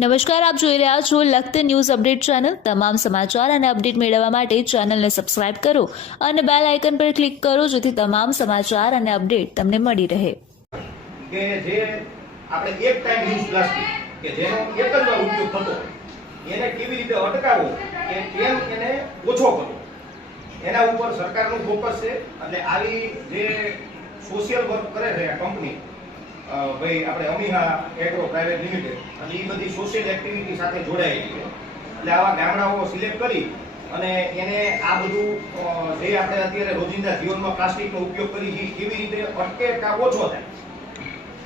નમસ્કાર, આપ જોઈ રહ્યા છો લખત ન્યૂઝ અપડેટ ચેનલ. તમામ સમાચાર અને અપડેટ મેળવવા માટે ચેનલને સબસ્ક્રાઇબ કરો અને બેલ આઇકન પર ક્લિક કરો જેથી તમામ સમાચાર અને અપડેટ તમને મળી રહે. એને ઉપર સરકારનું ફોકસ છે અને આવી જે સોશિયલ વર્ક કરે છે કંપની ભાઈ, આપણે અમીહા એગ્રો પ્રાઇવેટ લિમિટેડ અને એ બધી સોશિયલ એક્ટિવિટી સાથે જોડાયેલી છે. એટલે આવા ગામડાઓ સિલેક્ટ કરી અને એને આ બધું જે આપણે અત્યારે રોજિંદા જીવનમાં પ્લાસ્ટિકનો ઉપયોગ કરી છીએ કેવી રીતે? અટકે કે ઓછો થાય.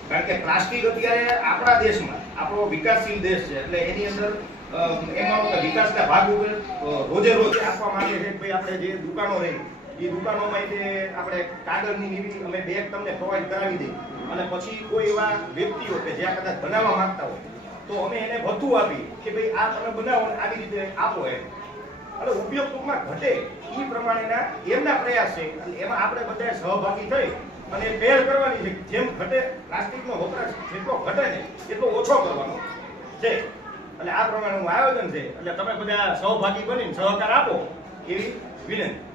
કારણ કે પ્લાસ્ટિક અત્યારે આપણા દેશમાં, આપણો વિકાસશીલ દેશ છે, એટલે એની અંદર એમાં વિકાસના ભાગ ઉપર રોજે રોજ આપવા માંગે છે ભાઈ આપણે જે દુકાનો રહી એ દુકાનોમાં તે આપણે કાગળની નીવી અમે બેગ તમને પ્રોવાઈડ કરાવી દઈએ. અને પછી કોઈ એવા વ્યક્તિઓ કે જ્યાં કદાચ બનાવવા માંગતા હોય, તો અમે એને વધુ આપી કે ભાઈ આ તમે બનાવો ને આવી રીતે આપો એમ. અને ઉપયોગ ટૂંકમાં ઘટે. એ પ્રમાણેના એમના પ્રયાસ છે. અને એમાં આપણે બધા સહભાગી થઈ અને પહેલ કરવાની છે. જેમ ઘટે, પ્લાસ્ટિકનો વપરાશ જેટલો ઘટે ને એટલો ઓછો કરવાનો. છે. એટલે આ પ્રમાણેનું આયોજન છે. એટલે તમે બધા સહભાગી બનીને સહકાર આપો એવી વિનંતી.